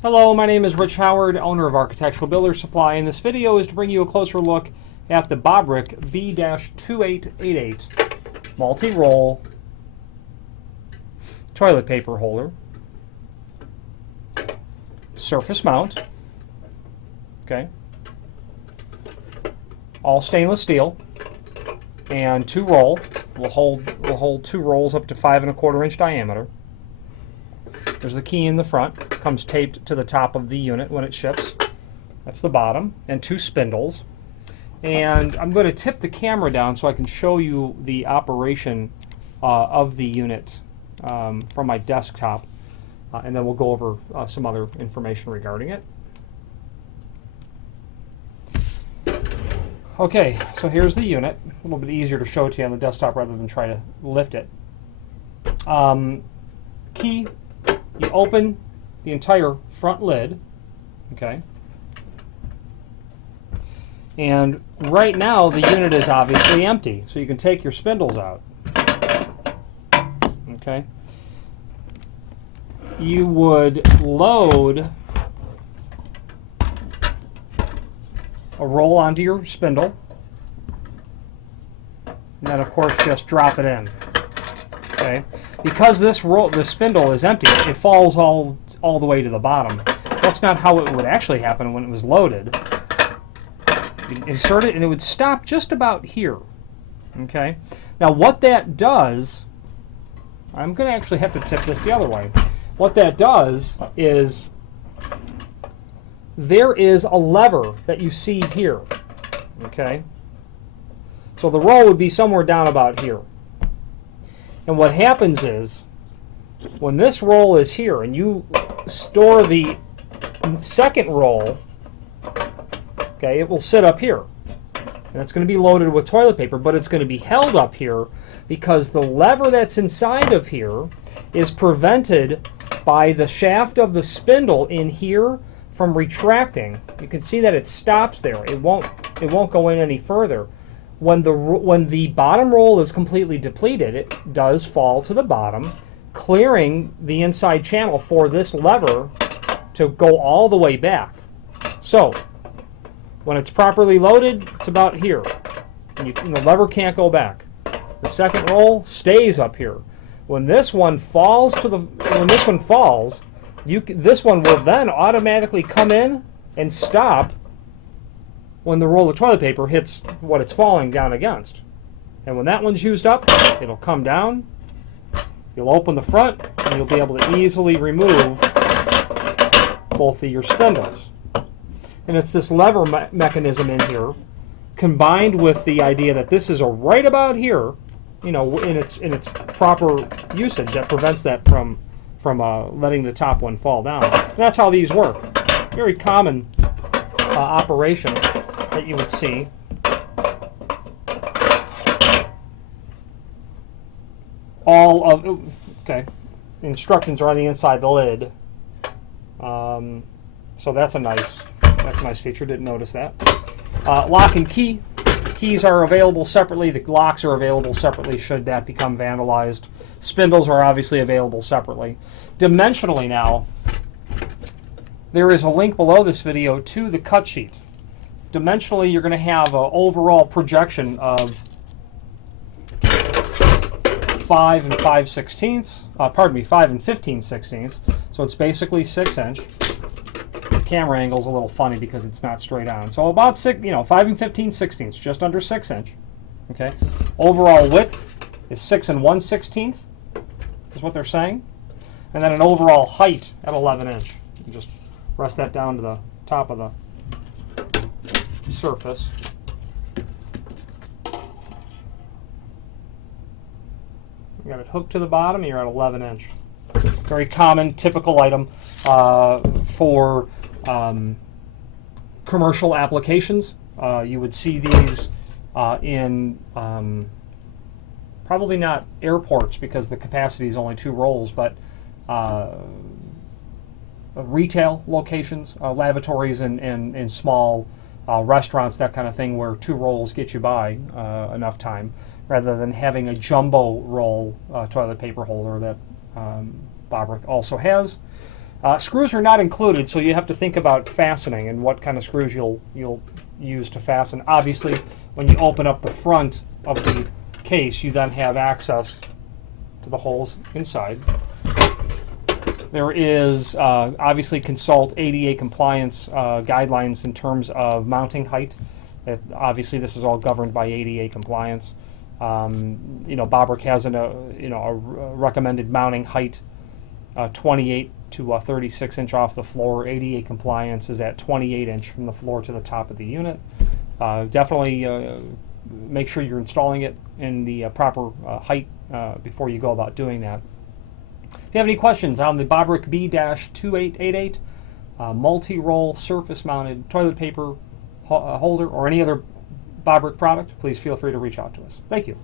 Hello, my name is Rich Howard, owner of Architectural Builder Supply, and this video is to bring you a closer look at the Bobrick B-2888 multi-roll toilet paper holder, surface mount, okay, all stainless steel, and 2 roll. We'll hold 2 rolls up to 5 1/4 inch diameter. There's the key in the front, comes taped to the top of the unit when it ships. That's the bottom, and 2 spindles. And I'm going to tip the camera down so I can show you the operation of the unit from my desktop, and then we'll go over some other information regarding it. Okay, so here's the unit. A little bit easier to show it to you on the desktop rather than try to lift it. Key. You open the entire front lid, okay? And right now the unit is obviously empty, so you can take your spindles out, okay? You would load a roll onto your spindle, and then of course just drop it in, okay? Because this spindle is empty, it falls all the way to the bottom. That's not how it would actually happen when it was loaded. You insert it and it would stop just about here. Okay. Now what that does, I'm going to actually have to tip this the other way. What that does is there is a lever that you see here. Okay. So the roll would be somewhere down about here. And what happens is, when this roll is here and you store the second roll, okay, it will sit up here. And it's going to be loaded with toilet paper, but it's going to be held up here because the lever that's inside of here is prevented by the shaft of the spindle in here from retracting. You can see that it stops there. It won't go in any further. When the bottom roll is completely depleted, it does fall to the bottom, clearing the inside channel for this lever to go all the way back. So, when it's properly loaded, it's about here. And the lever can't go back. The second roll stays up here. When this one falls this one will then automatically come in and stop when the roll of toilet paper hits what it's falling down against. And when that one's used up, it'll come down, you'll open the front, and you'll be able to easily remove both of your spindles. And it's this lever mechanism in here, combined with the idea that this is right about here, you know, in its proper usage, that prevents that from letting the top one fall down. And that's how these work. Very common operation that you would see. Okay, instructions are on the inside of the lid. So that's a nice feature. Didn't notice that. Lock and key. Keys are available separately. The locks are available separately should that become vandalized. Spindles are obviously available separately. Dimensionally now, there is a link below this video to the cut sheet. Dimensionally, you're going to have an overall projection of 5 and 15 sixteenths. So it's basically 6 inch. The camera angle is a little funny because it's not straight on. So about 5 and 15 sixteenths, just under 6 inch. Okay. Overall width is 6 1/16 is what they're saying, and then an overall height at 11 inch. You just rest that down to the top of the surface. You got it hooked to the bottom, and you're at 11 inch. Very common, typical item for commercial applications. You would see these in probably not airports because the capacity is only 2 rolls, but retail locations, lavatories, and small restaurants, that kind of thing, where 2 rolls get you by enough time, rather than having a jumbo roll toilet paper holder that Bobrick also has. Screws are not included, so you have to think about fastening and what kind of screws you'll use to fasten. Obviously, when you open up the front of the case, you then have access to the holes inside. There is, obviously, consult ADA compliance guidelines in terms of mounting height. Obviously, this is all governed by ADA compliance. Bobrick has a recommended mounting height, 28 to 36 inch off the floor. ADA compliance is at 28 inch from the floor to the top of the unit. Definitely make sure you're installing it in the proper height before you go about doing that. If you have any questions on the Bobrick B-2888 multi-roll surface-mounted toilet paper holder or any other Bobrick product, please feel free to reach out to us. Thank you.